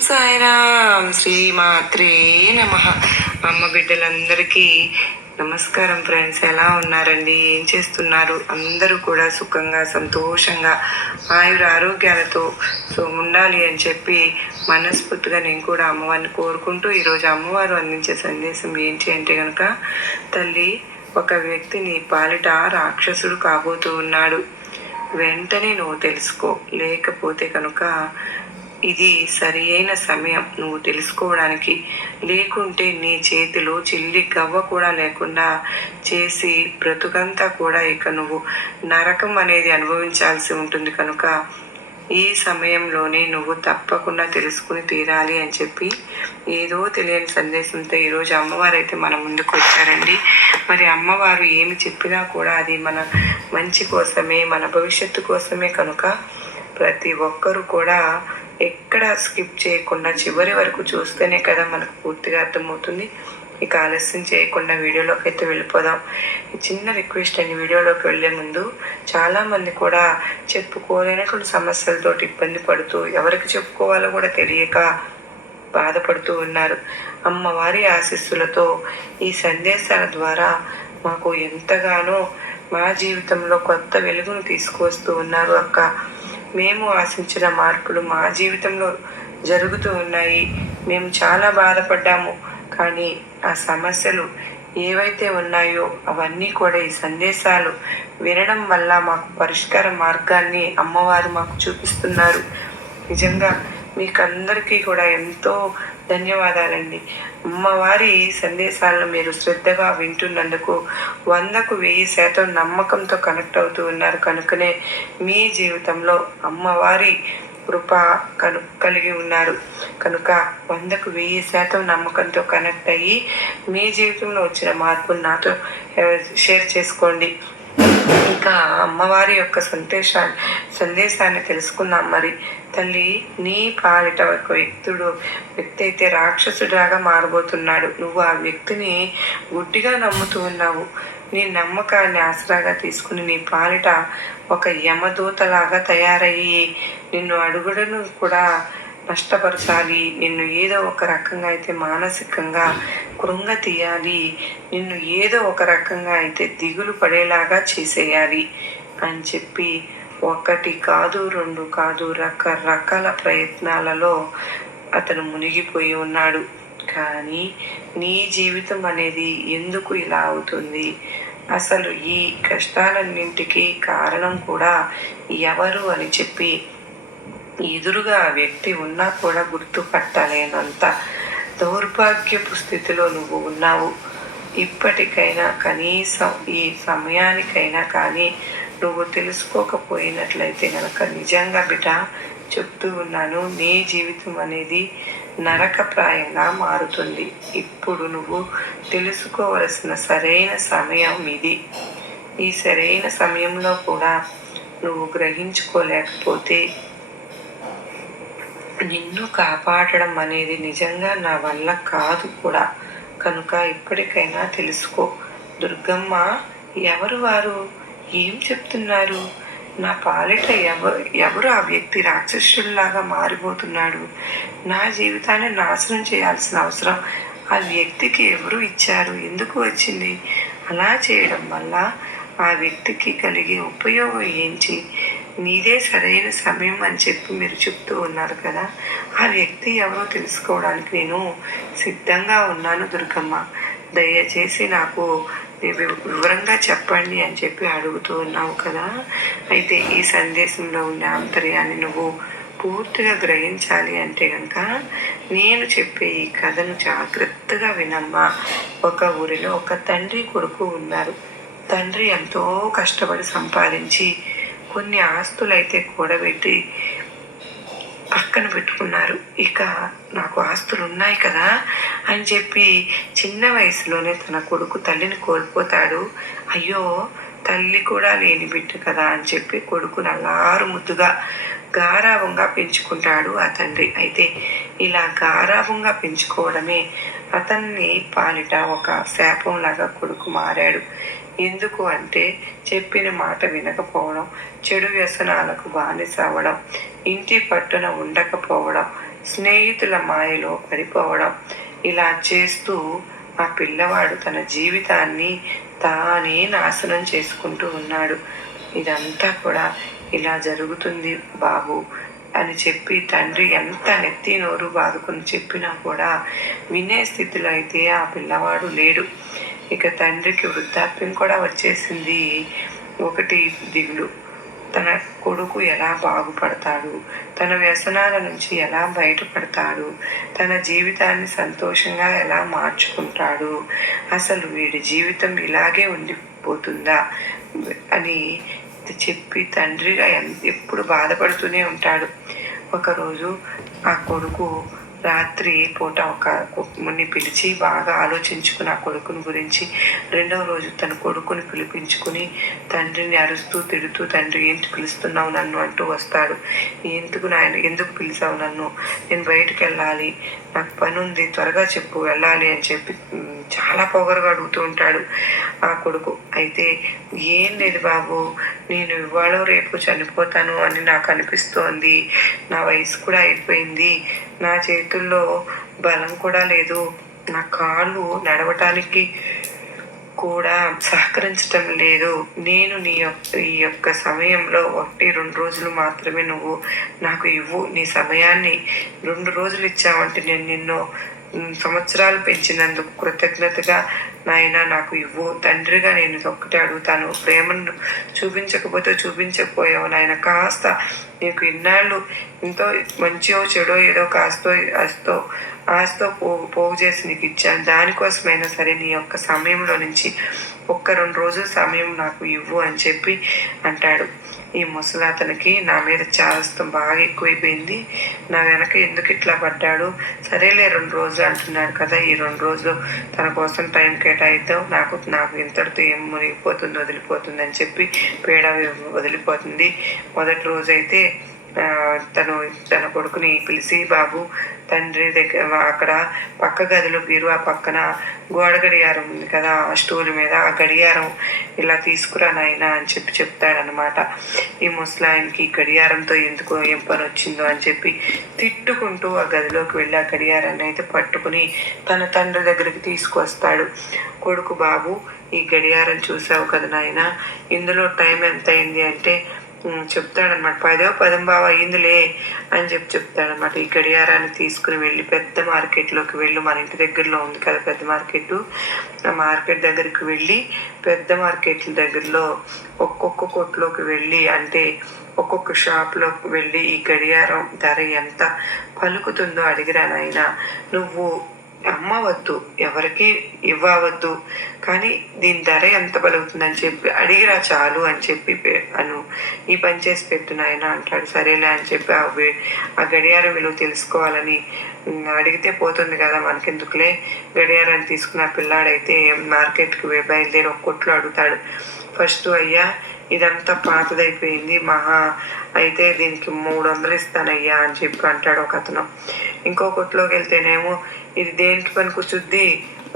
సాయిరామ్. శ్రీమాత్రే నమ. అమ్మ బిడ్డలందరికీ నమస్కారం ఫ్రెండ్స్. ఎలా ఉన్నారండి? ఏం చేస్తున్నారు? అందరూ కూడా సుఖంగా సంతోషంగా ఆయుర ఆరోగ్యాలతో సో ఉండాలి అని చెప్పి మనస్ఫూర్తిగా నేను కూడా అమ్మవారిని కోరుకుంటూ ఈరోజు అమ్మవారు అందించే సందేశం ఏంటి అంటే కనుక తల్లి ఒక వ్యక్తిని పాలిట రాక్షసుడు కాబోతూ ఉన్నాడు. వెంటనే నువ్వు తెలుసుకో. లేకపోతే కనుక ఇది సరి అయిన సమయం. నువ్వు తెలుసుకోవడానికి లేకుంటే నీ చేతిలో చిల్లి గవ్వ కూడా లేకుండా చేసి బ్రతుకంతా కూడా ఇక నువ్వు నరకం అనేది అనుభవించాల్సి ఉంటుంది కనుక ఈ సమయంలోనే నువ్వు తప్పకుండా తెలుసుకుని తీరాలి అని చెప్పి ఏదో తెలియని సందేశంతో ఈరోజు అమ్మవారు అయితే మన ముందుకు వచ్చారండి. మరి అమ్మవారు ఏమి చెప్పినా కూడా అది మన మంచి కోసమే మన భవిష్యత్తు కోసమే కనుక ప్రతి ఒక్కరూ కూడా ఎక్కడ స్కిప్ చేయకుండా చివరి వరకు చూస్తేనే కదా మనకు పూర్తిగా అర్థమవుతుంది. ఇక ఆలస్యం చేయకుండా వీడియోలోకి అయితే వెళ్ళిపోదాం చిన్న రిక్వెస్ట్ అండి వీడియోలోకి వెళ్ళే ముందు చాలామంది కూడా చెప్పుకోలేనటువంటి సమస్యలతో ఇబ్బంది పడుతూ ఎవరికి చెప్పుకోవాలో కూడా తెలియక బాధపడుతూ ఉన్నారు. అమ్మవారి ఆశీస్సులతో ఈ సందేశాల ద్వారా మాకు ఎంతగానో మా జీవితంలో కొత్త వెలుగును తీసుకువస్తూ ఉన్నారు అక్క. మేము ఆశించిన మార్పులు మా జీవితంలో జరుగుతూ ఉన్నాయి. మేము చాలా బాధపడ్డాము. కానీ ఆ సమస్యలు ఏవైతే ఉన్నాయో అవన్నీ కూడా ఈ సందేశాలు వినడం వల్ల మాకు పరిష్కార మార్గాన్ని అమ్మవారు మాకు చూపిస్తున్నారు. నిజంగా మీకందరికీ కూడా ఎంతో ధన్యవాదాలండి. అమ్మవారి సందేశాలను మీరు శ్రద్ధగా వింటున్నందుకు వందకు వెయ్యి శాతం నమ్మకంతో కనెక్ట్ అవుతూ ఉన్నారు. కనుకనే మీ జీవితంలో అమ్మవారి కృప కను కలిగి ఉన్నారు. కనుక వందకు వెయ్యి శాతం నమ్మకంతో కనెక్ట్ అయ్యి మీ జీవితంలో వచ్చిన మార్పును నాతో షేర్ చేసుకోండి. ఇంకా అమ్మవారి యొక్క సందేశాన్ని సందేశాన్ని తెలుసుకుందాం. మరి తల్లి నీ పాలిట ఒక వ్యక్తుడు వ్యక్తి అయితే రాక్షసుడిలాగా మారబోతున్నాడు. నువ్వు ఆ వ్యక్తిని గుడ్డిగా నమ్ముతూ ఉన్నావు. నీ నమ్మకాన్ని ఆసరాగా తీసుకుని నీ పాలిట ఒక యమదూతలాగా తయారయ్యి నిన్ను అడుగుడను కూడా నష్టపరచాలి నిన్ను ఏదో ఒక రకంగా అయితే మానసికంగా కృంగతీయాలి. నిన్ను ఏదో ఒక రకంగా అయితే దిగులు పడేలాగా చేసేయాలి అని చెప్పి ఒకటి కాదు రెండు కాదు రకరకాల ప్రయత్నాలలో అతను మునిగిపోయి ఉన్నాడు. కానీ నీ జీవితం అనేది ఎందుకు ఇలా అవుతుంది? అసలు ఈ కష్టాలన్నింటికి కారణం కూడా ఎవరు అని చెప్పి ఎదురుగా ఆ వ్యక్తి ఉన్నా కూడా గుర్తుపట్టలేనంత దౌర్భాగ్యపు స్థితిలో నువ్వు ఉన్నావు. ఇప్పటికైనా కనీసం ఈ సమయానికైనా కానీ నువ్వు తెలుసుకోకపోయినట్లయితే కనుక నిజంగా బిడ్డ చెప్తూ ఉన్నాను నీ జీవితం అనేది నరకప్రాయంగా మారుతుంది. ఇప్పుడు నువ్వు తెలుసుకోవలసిన సరైన సమయం ఇది. ఈ సరైన సమయంలో కూడా నువ్వు గ్రహించుకోలేకపోతే నిన్ను కాపాడడం అనేది నిజంగా నా వల్ల కాదు కూడా. కనుక ఇప్పటికైనా తెలుసుకో. దుర్గమ్మ ఎవరు వారు? ఏం చెప్తున్నారు? నా పాలిట ఎవరు ఎవరు ఆ వ్యక్తి రాక్షసుల్లాగా మారిపోతున్నాడు? నా జీవితాన్ని నాశనం చేయాల్సిన అవసరం ఆ వ్యక్తికి ఎవరు ఇచ్చారు? ఎందుకు వచ్చింది? అలా చేయడం వల్ల ఆ వ్యక్తికి కలిగే ఉపయోగం ఏంటి? నీదే సరైన సమయం అని చెప్పి మీరు చెప్తూ ఉన్నారు కదా ఆ వ్యక్తి ఎవరో తెలుసుకోవడానికి నేను సిద్ధంగా ఉన్నాను దుర్గమ్మ. దయచేసి నాకు వివరంగా చెప్పండి అని చెప్పి అడుగుతూ ఉన్నావు కదా. అయితే ఈ సందేశంలో ఉన్న ఆంతర్యాన్ని నువ్వు పూర్తిగా గ్రహించాలి అంటే కనుక నేను చెప్పే ఈ కథను జాగ్రత్తగా వినమ్మా. ఒక ఊరిలో ఒక తండ్రి కొడుకు ఉన్నారు. తండ్రి ఎంతో కష్టపడి సంపాదించి కొన్ని ఆస్తులైతే కూడబెట్టి పక్కన పెట్టుకున్నారు. ఇక నాకు ఆస్తులు ఉన్నాయి కదా అని చెప్పి చిన్న వయసులోనే తన కొడుకు తల్లిని కోల్పోతాడు. అయ్యో తల్లి కూడా లేని బిడ్డ కదా అని చెప్పి కొడుకును అల్లారు ముద్దుగా గారాభంగా పెంచుకుంటాడు ఆ తండ్రి. అయితే ఇలా గారాభంగా పెంచుకోవడమే అతన్ని పాలిట ఒక శాపంలాగా కొడుకు మారాడు. ఎందుకు అంటే చెప్పిన మాట వినకపోవడం చెడు వ్యసనాలకు బానిస అవ్వడం ఇంటి పట్టున ఉండకపోవడం స్నేహితుల మాయలో పడిపోవడం ఇలా చేస్తూ ఆ పిల్లవాడు తన జీవితాన్ని తానే నాశనం చేసుకుంటూ ఉన్నాడు. ఇదంతా కూడా ఇలా జరుగుతుంది బాబు అని చెప్పి తండ్రి ఎంత నెత్తి నోరు బాదుకుని చెప్పినా కూడా వినే స్థితిలో అయితే ఆ పిల్లవాడు లేడు. ఇక తండ్రికి వృద్ధాప్యం కూడా వచ్చేసింది. ఒకటి దిగులు. తన కొడుకు ఎలా బాగుపడతాడు? తన వ్యసనాల నుంచి ఎలా బయటపడతాడు? తన జీవితాన్ని సంతోషంగా ఎలా మార్చుకుంటాడు? అసలు వీడి జీవితం ఇలాగే ఉండిపోతుందా? అని చెప్పి తండ్రిగా ఎప్పుడు బాధపడుతూనే ఉంటాడు. ఒకరోజు ఆ కొడుకు రాత్రి పూట ఒక ముని పిలిచి బాగా ఆలోచించుకుని ఆ కొడుకుని గురించి రెండవ రోజు తన కొడుకుని పిలిపించుకుని తండ్రిని అరుస్తూ తిడుతూ తండ్రి ఏంటి పిలుస్తున్నావు నన్ను? అంటూ వస్తాడు. ఎందుకు నాయన ఎందుకు పిలిచావు నన్ను? నేను బయటికి వెళ్ళాలి. నాకు పని ఉంది త్వరగా చెప్పు వెళ్ళాలి అని చెప్పి చాలా పొగరుగా అడుగుతూ ఉంటాడు ఆ కొడుకు. అయితే ఏం లేదు బాబు నేను ఇవాళ రేపు చనిపోతాను అని నాకు అనిపిస్తోంది. నా వయసు కూడా అయిపోయింది. నా చేతుల్లో బలం కూడా లేదు. నా కాళ్ళు నడవటానికి కూడా సహకరించటం లేదు. నేను నీ యొక్క ఈ యొక్క సమయంలో ఒకటి రెండు రోజులు మాత్రమే నువ్వు నాకు ఇవ్వు. నీ సమయాన్ని రెండు రోజులు ఇచ్చావంటే నేను నిన్ను సంవత్సరాలు పెంచినందుకు కృతజ్ఞతగా నాయన నాకు ఇవ్వు. తండ్రిగా నేను ఒక్కటే అడుగుతాను. ప్రేమను చూపించకపోతే చూపించకపోయావు నాయన. కాస్త నీకు ఇన్నాళ్ళు ఎంతో మంచియో చెడో ఏదో కాస్తో అస్తో ఆస్తో పోగు పోగు చేసి నీకు ఇచ్చాను. దానికోసమైనా సరే నీ యొక్క సమయంలో నుంచి ఒక్క రెండు రోజుల సమయం నాకు ఇవ్వు అని చెప్పి అంటాడు. ఈ ముసలాతనికి నా మీద చాస్తం బాగా ఎక్కువైపోయింది. నా వెనక ఎందుకు ఇట్లా పడ్డాడు? సరేలే రెండు రోజులు అంటున్నాడు కదా ఈ రెండు రోజులు తన కోసం టైం కేటాయిద్దాం. నాకు నాకు ఇంతటితో ఏం మునిగిపోతుంది వదిలిపోతుంది అని చెప్పి పేడ వదిలిపోతుంది. మొదటి రోజు అయితే తను తన కొడుకుని పిలిచి బాబు తండ్రి దగ్గర అక్కడ పక్క గదిలో బీరువా పక్కన గోడ గడియారం ఉంది కదా ఆ స్టూల్ మీద ఆ గడియారం ఇలా తీసుకురా నాయనా అని చెప్పి చెప్తాడనమాట ఈ ముసలాయనకి గడియారంతో ఎందుకు ఏం పని వచ్చిందో అని చెప్పి తిట్టుకుంటూ ఆ గదిలోకి వెళ్ళి ఆ గడియారాన్ని అయితే పట్టుకుని తన తండ్రి దగ్గరికి తీసుకొస్తాడు. కొడుకు బాబు ఈ గడియారం చూసావు కదా నాయన ఇందులో టైం ఎంత అయింది అంటే చెప్తాడనమాట పదో పదం బావ అయ్యిందిలే అని చెప్పి చెప్తాడనమాట ఈ గడియారాన్ని తీసుకుని వెళ్ళి పెద్ద మార్కెట్లోకి వెళ్ళి. మన ఇంటి దగ్గరలో ఉంది కదా పెద్ద మార్కెట్. ఆ మార్కెట్ దగ్గరికి వెళ్ళి పెద్ద మార్కెట్ల దగ్గరలో ఒక్కొక్క కొట్టులోకి వెళ్ళి అంటే ఒక్కొక్క షాప్లోకి వెళ్ళి ఈ గడియారం ధర ఎంత పలుకుతుందో అడిగిరా నాయన. నువ్వు అమ్మవద్దు ఎవరికి ఇవ్వవద్దు. కానీ దీని ధర ఎంత పలుకుతుందని చెప్పి అడిగిరా చాలు అని చెప్పి అను. ఈ పని చేసి పెట్టు నాయన అంటాడు. సరేలే అని చెప్పి ఆ ఆ గడియారం విలువ తెలుసుకోవాలని అడిగితే పోతుంది కదా మనకెందుకులే? గడియారాన్ని తీసుకున్న పిల్లాడైతే మార్కెట్కి బయలుదేరి ఒక కొట్లో అడుగుతాడు. ఫస్ట్ అయ్యా ఇదంతా పాతదైపోయింది మహా అయితే దీనికి మూడు వందలు ఇస్తానయ్యా అని చెప్పి అంటాడు ఒక అతను ఇంకో కొట్లోకి వెళ్తేనేమో ఇది దేనికి పనికొచ్చుద్ది?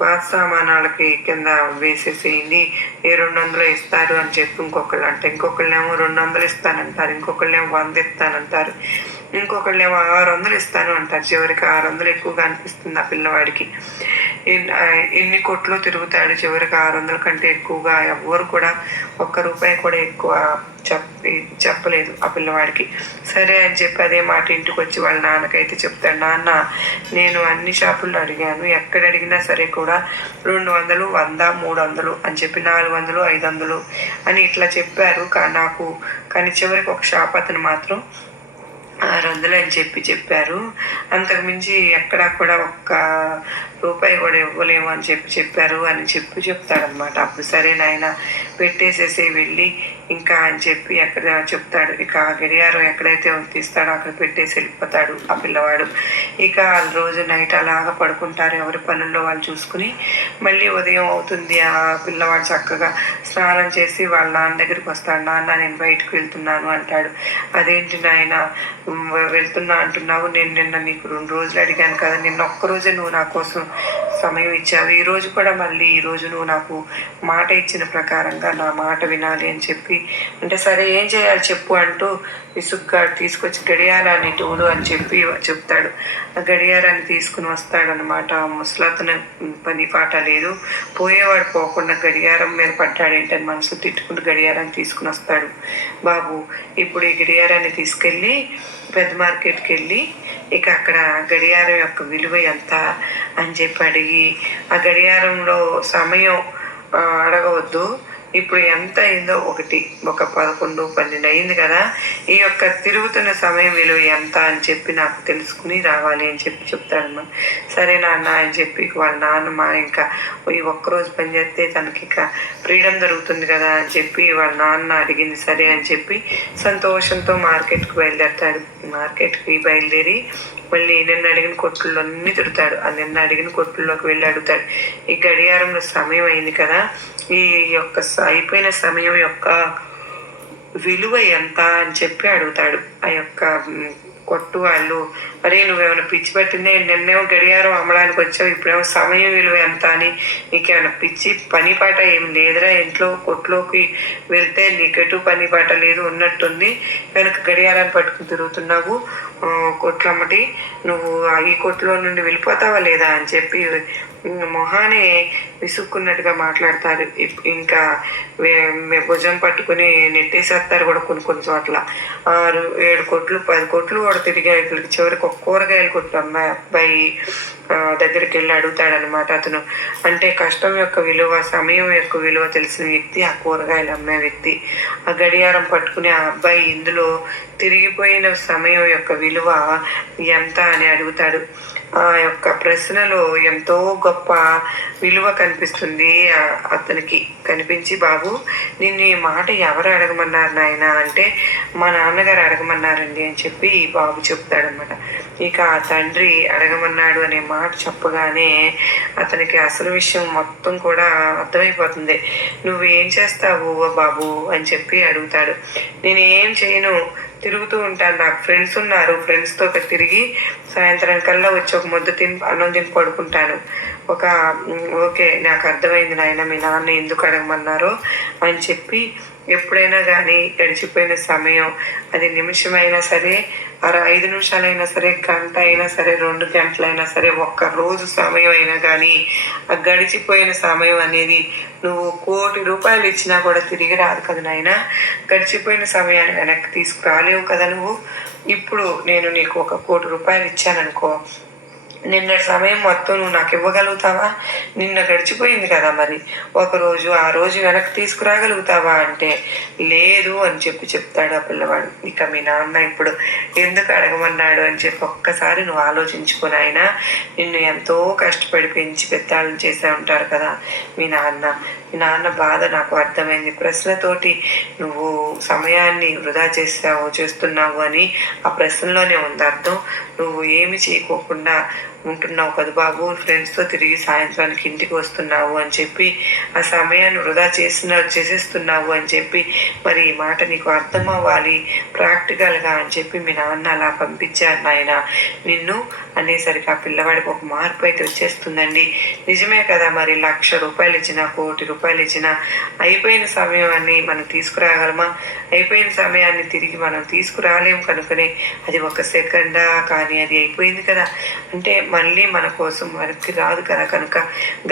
పాత సామానాలకి కింద వేసేసేయండి. ఏ రెండు వందలు ఇస్తారు అని చెప్పి ఇంకొకళ్ళు అంటే ఇంకొకళ్ళేమో రెండు వందలు ఇస్తానంటారు ఇంకొకళ్ళేమో వంద ఇస్తానంటారు. ఇంకొకళ్ళేమో ఆరు వందలు ఇస్తాను అంటారు. చివరికి ఆరు వందలు ఎక్కువగా అనిపిస్తుంది ఆ పిల్లవాడికి. ఎన్ని కొట్లు తిరుగుతాడు. చివరికి ఆరు వందల కంటే ఎక్కువగా ఎవ్వరు కూడా ఒక్క రూపాయి కూడా ఎక్కువ చెప్ చెప్పలేదు ఆ పిల్లవాడికి. సరే అని చెప్పి అదే మాట ఇంటికి వచ్చి వాళ్ళ నాన్నకైతే చెప్తాడు. నాన్న నేను అన్ని షాపుల్లో అడిగాను. ఎక్కడ అడిగినా సరే కూడా రెండు వందలు వంద మూడు వందలు అని చెప్పి నాలుగు వందలు ఐదు వందలు అని ఇట్లా చెప్పారు. కా- నాకు కానీ చివరికి ఒక షాప్ అతను మాత్రం ఆరు వందలు అని చెప్పి చెప్పారు. అంతకు మించి ఎక్కడా కూడా ఒక్క రూపాయి కూడా ఇవ్వలేము అని చెప్పి చెప్పారు అని చెప్పి చెప్తాడనమాట అప్పుడు సరే నాయన పెట్టేసేసి వెళ్ళి ఇంకా అని చెప్పి ఎక్కడ చెప్తాడు. ఇక ఆ గడియారం ఎక్కడైతే తీస్తాడో అక్కడ పెట్టేసి వెళ్ళిపోతాడు ఆ పిల్లవాడు. ఇక ఆ రోజు నైట్ అలాగా పడుకుంటారు. ఎవరి పనుల్లో వాళ్ళు చూసుకుని మళ్ళీ ఉదయం అవుతుంది. ఆ పిల్లవాడు చక్కగా స్నానం చేసి వాళ్ళ నాన్న దగ్గరికి వస్తాడు. నాన్న నేను బయటకు వెళ్తున్నాను అంటాడు. అదేంటి నాయన? వెళ్తున్నా అంటున్నావు. నేను నిన్న నీకు రెండు రోజులు అడిగాను కదా. నిన్న ఒక్కరోజే నువ్వు నా కోసం సమయం ఇచ్చావు. ఈ రోజు కూడా మళ్ళీ ఈ రోజు నువ్వు నాకు మాట ఇచ్చిన ప్రకారంగా నా మాట వినాలి అని చెప్పి అంటే సరే ఏం చేయాలి చెప్పు అంటూ విసుగ్గా తీసుకొచ్చి గడియారాన్ని టూలు అని చెప్పి చెప్తాడు. ఆ గడియారాన్ని తీసుకుని వస్తాడు అనమాట ముసలతను పని పాట లేదు. పోయేవాడు పోకుండా గడియారం మీద పడ్డాడేంటని మనసు తిట్టుకుంటూ గడియారాన్ని తీసుకుని వస్తాడు. బాబు ఇప్పుడు ఈ గడియారాన్ని తీసుకెళ్ళి పెద్ద మార్కెట్కి వెళ్ళి ఇక అక్కడ గడియారం యొక్క విలువ ఎంత అని చెప్పి అడిగి ఆ గడియారంలో సమయం అడగవద్దు. ఇప్పుడు ఎంత అయిందో ఒకటి ఒక పదకొండు పన్నెండు అయింది కదా. ఈ యొక్క తిరుగుతున్న సమయం విలువ ఎంత అని చెప్పి నాకు తెలుసుకుని రావాలి అని చెప్పి చెప్తాడమ్మా సరే నాన్న అని చెప్పి వాళ్ళ నాన్నమ్మ ఇంకా ఈ ఒక్కరోజు పని చేస్తే తనకి ఇక ఫ్రీడమ్ దొరుకుతుంది కదా అని చెప్పి వాళ్ళ నాన్న అడిగింది సరే అని చెప్పి సంతోషంతో మార్కెట్కి బయలుదేరతాడు. మార్కెట్కి బయలుదేరి మళ్ళీ నిన్న అడిగిన కొట్టుల్లో అన్ని తిడతాడు. ఆ నిన్న అడిగిన కొట్టుల్లోకి వెళ్ళి అడుగుతాడు. ఈ గడియారంలో సమయం అయింది కదా. ఈ యొక్క స- అయిపోయిన సమయం యొక్క విలువ ఎంత అని చెప్పి అడుగుతాడు. ఆ యొక్క కొట్టు వాళ్ళు అరే నువ్వేమైనా పిచ్చి పట్టిందే? నిన్నేమో గడియారం అమ్మడానికి వచ్చావు. ఇప్పుడేమో సమయం విలువ ఎంత అని నీకేమైనా పిచ్చి పని పాట ఏం లేదురా? ఇంట్లో కొట్లోకి వెళ్తే నీకెటు పని పాట లేదు ఉన్నట్టుంది. కనుక గడియారాన్ని పట్టుకుని తిరుగుతున్నావు. కొట్లమ్మటి నువ్వు ఆ ఈ కొట్లో నుండి వెళ్ళిపోతావా లేదా? అని చెప్పి మొహానే విసుక్కున్నట్టుగా మాట్లాడతారు. ఇప్- ఇంకా భుజం పట్టుకుని నెట్టేసేస్తారు కూడా కొన్ని కొన్ని చోట్ల. ఆరు ఏడు కొట్లు పది కొట్లు కూడా తిరిగాయి ఇక్కడికి చివరికి ఒక కూరగాయలు కొట్టు అమ్మాయి అబ్బాయి దగ్గరికి వెళ్ళి అడుగుతాడనమాట అతను. అంటే కష్టం యొక్క విలువ సమయం యొక్క విలువ తెలిసిన వ్యక్తి ఆ కూరగాయలు అమ్మే వ్యక్తి. ఆ గడియారం పట్టుకుని ఆ అబ్బాయి ఇందులో తిరిగిపోయిన సమయం యొక్క విలువ ఎంత అని అడుగుతాడు. ఆ యొక్క ప్రశ్నలో ఎంతో గొప్ప విలువ కనిపిస్తుంది అతనికి కనిపించి బాబు. నిన్ను ఈ మాట ఎవరు అడగమన్నారు నాయన అంటే మా నాన్నగారు అడగమన్నారండి అని చెప్పి బాబు చెప్తాడనమాట ఇక ఆ తండ్రి అడగమన్నాడు అనే మాట చెప్పగానే అతనికి అసలు విషయం మొత్తం కూడా అర్థమైపోతుంది. నువ్వు ఏం చేస్తావు బాబు అని చెప్పి అడుగుతాడు. నేను ఏం చేయను? తిరుగుతూ ఉంటాను. నాకు ఫ్రెండ్స్ ఉన్నారు. ఫ్రెండ్స్తో తిరిగి సాయంత్రం కల్లా వచ్చి ఒక ముద్ద తిని అన్నం తిని పడుకుంటాను. ఒక ఓకే నాకు అర్థమైంది నాయన మీ నాన్న ఎందుకు అడగమన్నారో అని చెప్పి ఎప్పుడైనా కానీ గడిచిపోయిన సమయం అది నిమిషమైనా సరే అర ఐదు నిమిషాలైనా సరే గంట అయినా సరే రెండు గంటలైనా సరే ఒక్క రోజు సమయం అయినా కానీ ఆ గడిచిపోయిన సమయం అనేది నువ్వు కోటి రూపాయలు ఇచ్చినా కూడా తిరిగి రాదు కదా నాయన. గడిచిపోయిన సమయాన్ని వెనక్కి తీసుకురాలేవు కదా నువ్వు. ఇప్పుడు నేను నీకు ఒక కోటి రూపాయలు ఇచ్చాననుకో నిన్న సమయం మొత్తం నువ్వు నాకు ఇవ్వగలుగుతావా? నిన్న గడిచిపోయింది కదా మరి. ఒకరోజు ఆ రోజు వెనక్కి తీసుకురాగలుగుతావా అంటే లేదు అని చెప్పి చెప్తాడు ఆ పిల్లవాడు. ఇక మీ నాన్న ఇప్పుడు ఎందుకు అడగమన్నాడు అని చెప్పి ఒక్కసారి నువ్వు ఆలోచించుకుని ఆయన నిన్ను ఎంతో కష్టపడి పెంచి పెద్దాళ్ళని చేసే ఉంటారు కదా మీ నాన్న. మీ నాన్న బాధ నాకు అర్థమైంది. ప్రశ్నతోటి నువ్వు సమయాన్ని వృధా చేసావు చేస్తున్నావు అని ఆ ప్రశ్నలోనే ఉంది అర్థం. నువ్వు ఏమి చేయకోకుండా ఉంటున్నావు కదా బాబు ఫ్రెండ్స్తో తిరిగి సాయంత్రానికి ఇంటికి వస్తున్నావు అని చెప్పి ఆ సమయాన్ని వృధా చేసిన చేసేస్తున్నావు అని చెప్పి మరి ఈ మాట నీకు అర్థం అవ్వాలి ప్రాక్టికల్గా అని చెప్పి మీ నాన్న అలా పంపించారు నాయన. నిన్ను అనేసరికి ఆ పిల్లవాడికి ఒక మార్పు అయితే వచ్చేస్తుందండి. నిజమే కదా మరి లక్ష రూపాయలు ఇచ్చిన కోటి రూపాయలు ఇచ్చినా అయిపోయిన సమయాన్ని మనం తీసుకురాగలమా? అయిపోయిన సమయాన్ని తిరిగి మనం తీసుకురాలేము కనుకనే అది ఒక సెకండా కానీ అది అయిపోయింది కదా. అంటే మళ్ళీ మన కోసం మనకి రాదు కదా. కనుక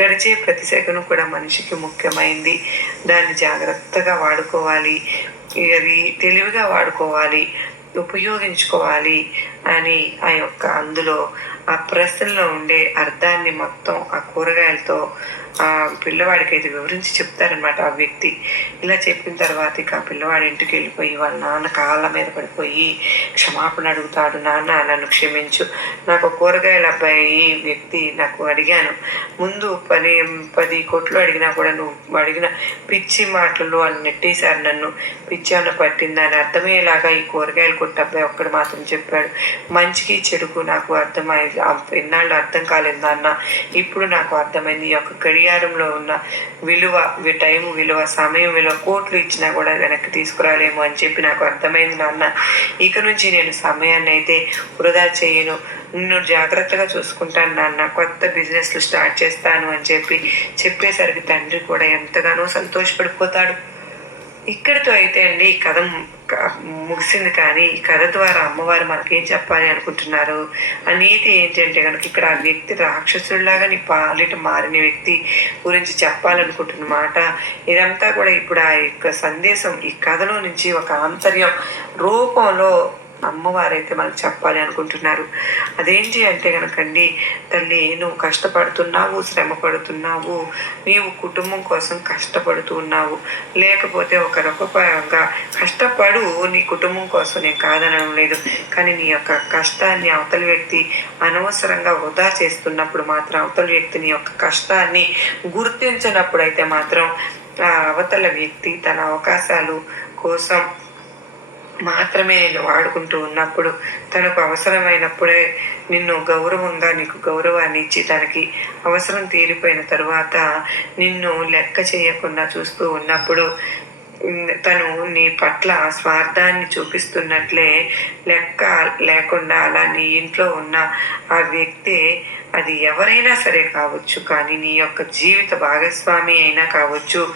గడిచే ప్రతి సెకను కూడా మనిషికి ముఖ్యమైంది. దాన్ని జాగ్రత్తగా వాడుకోవాలి. అది తెలివిగా వాడుకోవాలి. ఉపయోగించుకోవాలి అని ఆ యొక్క అందులో ఆ ప్రశ్నలో ఉండే అర్థాన్ని మొత్తం ఆ కూరగాయలతో ఆ పిల్లవాడికి అయితే వివరించి చెప్తారనమాట ఆ వ్యక్తి. ఇలా చెప్పిన తర్వాత ఇక ఆ పిల్లవాడి ఇంటికి వెళ్ళిపోయి వాళ్ళ నాన్న కాళ్ళ మీద పడిపోయి క్షమాపణ అడుగుతాడు నాన్న నన్ను క్షమించు. నాకు కూరగాయల అబ్బాయి వ్యక్తి నాకు అడిగాను. ముందు పని పది కోట్లు అడిగినా కూడా నువ్వు అడిగిన పిచ్చి మాటలు వాళ్ళు నెట్టేశారు నన్ను. పిచ్చి అన్న పట్టింది? అని అర్థమయ్యేలాగా ఈ కూరగాయలు కొట్టు అబ్బాయి ఒక్కడు మాత్రం చెప్పాడు. మంచికి చెడుకు నాకు అర్థమై ఎన్నాళ్ళు అర్థం కాలేదు నాన్న. ఇప్పుడు నాకు అర్థమైంది. ఈ యొక్క గడియారంలో ఉన్న విలువ టైం విలువ సమయం విలువ కోట్లు ఇచ్చినా కూడా వెనక్కి తీసుకురాలేమో అని చెప్పి నాకు అర్థమైంది నాన్న. ఇక నుంచి నేను సమయాన్ని అయితే వృధా చేయను. నిన్ను జాగ్రత్తగా చూసుకుంటాను నాన్న. కొత్త బిజినెస్లు స్టార్ట్ చేస్తాను అని చెప్పి చెప్పేసరికి తండ్రి కూడా ఎంతగానో సంతోషపడిపోతాడు. ఇక్కడితో అయితే అండి ఈ కథ ముగిసింది. కానీ ఈ కథ ద్వారా అమ్మవారు మనకేం చెప్పాలి అనుకుంటున్నారు? ఆ నీతి ఏంటంటే కనుక ఇక్కడ ఆ వ్యక్తి రాక్షసుడిలాగా నీ పాలిట మారిన వ్యక్తి గురించి చెప్పాలనుకుంటున్నమాట ఇదంతా కూడా ఇప్పుడు ఆ యొక్క సందేశం ఈ కథలో నుంచి ఒక ఆంతర్యం రూపంలో అమ్మవారైతే మనకు చెప్పాలి అనుకుంటున్నారు. అదేంటి అంటే కనుకండి తల్లి నువ్వు కష్టపడుతున్నావు శ్రమ పడుతున్నావు నీవు కుటుంబం కోసం కష్టపడుతూ ఉన్నావు. లేకపోతే ఒక రూపంగా కష్టపడు నీ కుటుంబం కోసం నేను కాదనడం లేదు. కానీ నీ యొక్క కష్టాన్ని అవతలి వ్యక్తి అనవసరంగా వృధా చేస్తున్నప్పుడు మాత్రం అవతలి వ్యక్తి నీ యొక్క కష్టాన్ని గుర్తించినప్పుడు అయితే మాత్రం ఆ అవతల వ్యక్తి తన అవకాశాలు కోసం మాత్రమే నేను వాడుకుంటూ ఉన్నప్పుడు తనకు అవసరమైనప్పుడే నిన్ను గౌరవంగా నీకు గౌరవాన్ని ఇచ్చి తనకి అవసరం తీరిపోయిన తరువాత నిన్ను లెక్క చేయకుండా చూస్తూ ఉన్నప్పుడు తను నీ పట్ల స్వార్థాన్ని చూపిస్తున్నట్లే లెక్క లేకుండా అలా నీ ఇంట్లో ఉన్న ఆ వ్యక్తి అది ఎవరైనా సరే కావచ్చు కానీ నీ యొక్క జీవిత భాగస్వామి అయినా కావచ్చు.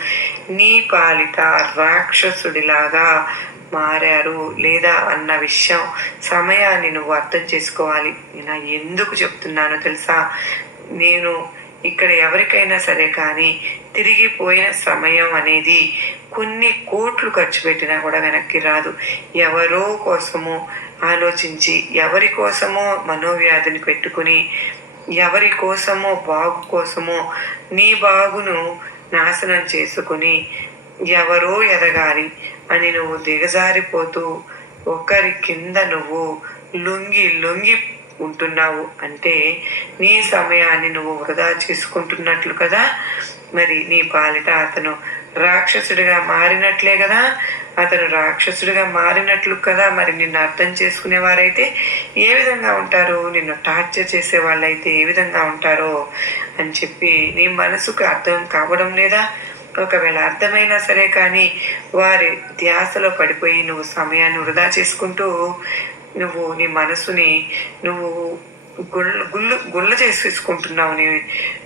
నీ పాలిత రాక్షసుడిలాగా మారారు లేదా అన్న విషయం సమయాన్ని నువ్వు అర్థం చేసుకోవాలి. నేను ఎందుకు చెప్తున్నానో తెలుసా? నేను ఇక్కడ ఎవరికైనా సరే కానీ తిరిగిపోయిన సమయం అనేది కొన్ని కోట్లు ఖర్చు పెట్టినా కూడా వెనక్కి రాదు. ఎవరో కోసమో ఆలోచించి ఎవరి కోసమో మనోవ్యాధిని పెట్టుకుని ఎవరి కోసమో బాగు కోసమో నీ బాగును నాశనం చేసుకుని ఎవరో ఎదగాలి. అని నువ్వు దిగజారిపోతూ ఒకరి కింద నువ్వు లొంగి లొంగి ఉంటున్నావు అంటే నీ సమయాన్ని నువ్వు వృధా చేసుకుంటున్నట్లు కదా? మరి నీ పాలిట అతను రాక్షసుడిగా మారినట్లే కదా? అతను రాక్షసుడిగా మారినట్లు కదా? మరి నిన్ను అర్థం చేసుకునేవారైతే ఏ విధంగా ఉంటారు? నిన్ను టార్చర్ చేసే వాళ్ళైతే ఏ విధంగా ఉంటారో అని చెప్పి నీ మనసుకు అర్థం కావడం లేదా? ఒకవేళ అర్థమైనా సరే కానీ వారి ధ్యాసలో పడిపోయి నువ్వు సమయాన్ని వృధా చేసుకుంటూ నువ్వు నీ మనసుని నువ్వు గుళ్ళు గుళ్ళు గుల్ల చేసుకుంటున్నావు నీ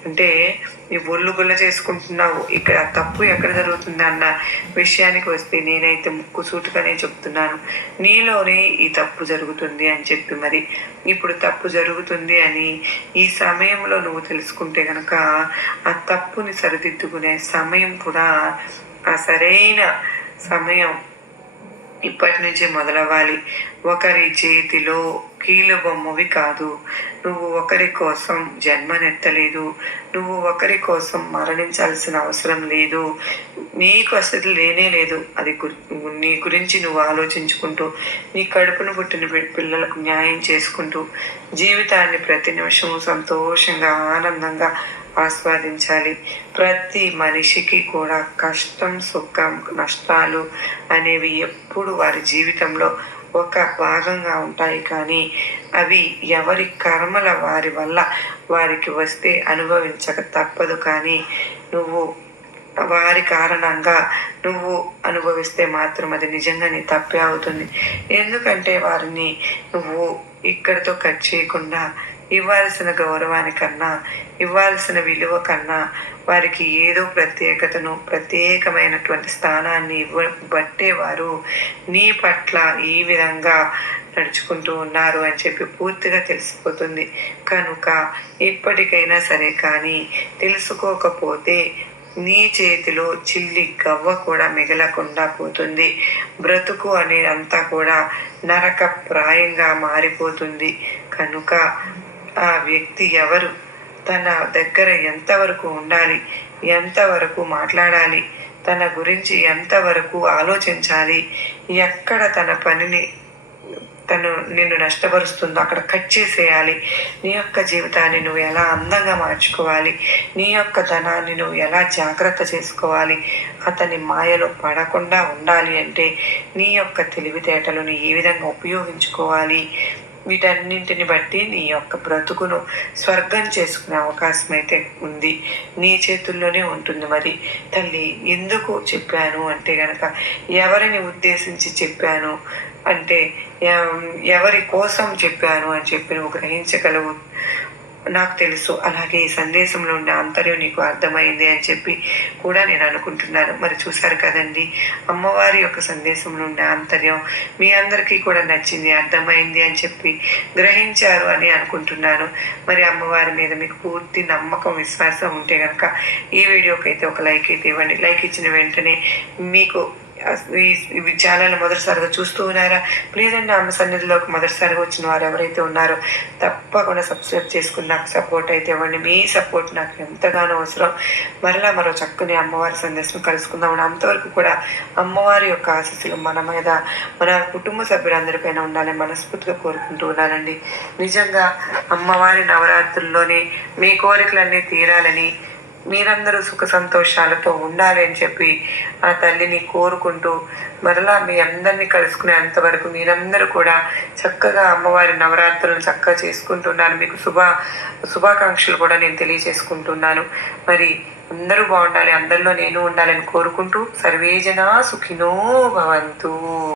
అంటే నీ ఒళ్ళు గుల్ల చేసుకుంటున్నావు. ఇక్కడ తప్పు ఎక్కడ జరుగుతుంది అన్న విషయానికి వస్తే నేనైతే ముక్కు సూటుగానే చెప్తున్నాను. నీలోనే ఈ తప్పు జరుగుతుంది అని చెప్పి మరి ఇప్పుడు తప్పు జరుగుతుంది అని ఈ సమయంలో నువ్వు తెలుసుకుంటే కనుక ఆ తప్పుని సరిదిద్దుకునే సమయం కూడా ఆ సరైన సమయం ఇప్పటి నుంచి మొదలవ్వాలి. ఒకరి చేతిలో కీలు బొమ్మవి కాదు. నువ్వు ఒకరి కోసం జన్మనెత్తలేదు. నువ్వు ఒకరి కోసం మరణించాల్సిన అవసరం లేదు. నీకు అసలు లేనే లేదు. అది గు- నీ గురించి నువ్వు ఆలోచించుకుంటూ నీ కడుపును పుట్టిన పిల్లలకు న్యాయం చేసుకుంటూ జీవితాన్ని ప్రతి నిమిషము సంతోషంగా ఆనందంగా ఆస్వాదించాలి. ప్రతి మనిషికి కూడా కష్టం సుఖం నష్టాలు అనేవి ఎప్పుడు వారి జీవితంలో ఒక భాగంగా ఉంటాయి కానీ అవి ఎవరి కర్మల వారి వల్ల వారికి వస్తే అనుభవించక తప్పదు కానీ నువ్వు వారి కారణంగా నువ్వు అనుభవిస్తే మాత్రం అది నిజంగా నీ తప్పే అవుతుంది. ఎందుకంటే వారిని నువ్వు ఇక్కడితో కట్ చేయకుండా ఇవ్వాల్సిన గౌరవానికన్నా ఇవ్వాల్సిన విలువ కన్నా వారికి ఏదో ప్రత్యేకతను ప్రత్యేకమైనటువంటి స్థానాన్ని ఇవ్వ బట్టే వారు నీ పట్ల ఈ విధంగా నడుచుకుంటూ ఉన్నారు అని చెప్పి పూర్తిగా తెలిసిపోతుంది. కనుక ఇప్పటికైనా సరే కానీ తెలుసుకోకపోతే నీ చేతిలో చిల్లి గవ్వ కూడా మిగలకుండా పోతుంది. బ్రతుకు అనేదంతా కూడా నరక ప్రాయంగా మారిపోతుంది. కనుక ఆ వ్యక్తి ఎవరు? తన దగ్గర ఎంతవరకు ఉండాలి ఎంతవరకు మాట్లాడాలి తన గురించి ఎంతవరకు ఆలోచించాలి ఎక్కడ తన పనిని తను నిన్ను నష్టపరుస్తుందో అక్కడ కట్ చేసేయాలి. నీ యొక్క జీవితాన్ని నువ్వు ఎలా అందంగా మార్చుకోవాలి నీ యొక్క ధనాన్ని నువ్వు ఎలా జాగ్రత్త చేసుకోవాలి అతని మాయలో పడకుండా ఉండాలి అంటే నీ యొక్క తెలివితేటలను ఏ విధంగా ఉపయోగించుకోవాలి వీటన్నింటిని బట్టి నీ యొక్క బ్రతుకును స్వర్గం చేసుకునే అవకాశం అయితే ఉంది. నీ చేతుల్లోనే ఉంటుంది మరి. తల్లి ఎందుకు చెప్పాను అంటే గనక ఎవరిని ఉద్దేశించి చెప్పాను అంటే ఎవరి కోసం చెప్పాను అని చెప్పి నువ్వు గ్రహించగలవు? నాకు తెలుసు. అలాగే ఈ సందేశంలో ఉన్న ఆంతర్యం నీకు అర్థమైంది అని చెప్పి కూడా నేను అనుకుంటున్నాను. మరి చూశారు కదండి. అమ్మవారి యొక్క సందేశంలో ఉన్న ఆంతర్యం మీ అందరికీ కూడా నచ్చింది అర్థమైంది అని చెప్పి గ్రహించారు అని అనుకుంటున్నాను. మరి అమ్మవారి మీద మీకు పూర్తి నమ్మకం విశ్వాసం ఉంటే కనుక ఈ వీడియోకి అయితే ఒక లైక్ అయితే ఇవ్వండి. లైక్ ఇచ్చిన వెంటనే మీకు ఈ ఛానల్ మొదటిసారిగా చూస్తూ ఉన్నారా? ప్లీజ్ అండి అమ్మ సన్నిధిలోకి మొదటిసారిగా వచ్చిన వారు ఎవరైతే ఉన్నారో తప్పకుండా సబ్స్క్రైబ్ చేసుకుని నాకు సపోర్ట్ అయితే ఇవ్వండి. మీ సపోర్ట్ నాకు ఎంతగానో అవసరం. మరలా మరో చక్కని అమ్మవారి సందేశం కలుసుకుందాం అంతవరకు కూడా అమ్మవారి యొక్క ఆశీస్సులు మన మీద మన కుటుంబ సభ్యులందరిపైన ఉండాలని మనస్ఫూర్తిగా కోరుకుంటూ ఉన్నానండి. నిజంగా అమ్మవారి నవరాత్రుల్లోనే మీ కోరికలన్నీ తీరాలని మీరందరూ సుఖ సంతోషాలతో ఉండాలి అని చెప్పి ఆ తల్లిని కోరుకుంటూ మరలా మీ అందరినీ కలుసుకునేంత వరకు మీరందరూ కూడా చక్కగా అమ్మవారి నవరాత్రులను చక్కగా చేసుకుంటున్నారు. మీకు శుభ శుభాకాంక్షలు కూడా నేను తెలియజేసుకుంటున్నాను. మరి అందరూ బాగుండాలి అందరిలో నేను ఉండాలని కోరుకుంటూ సర్వేజన సుఖినో భవంతు.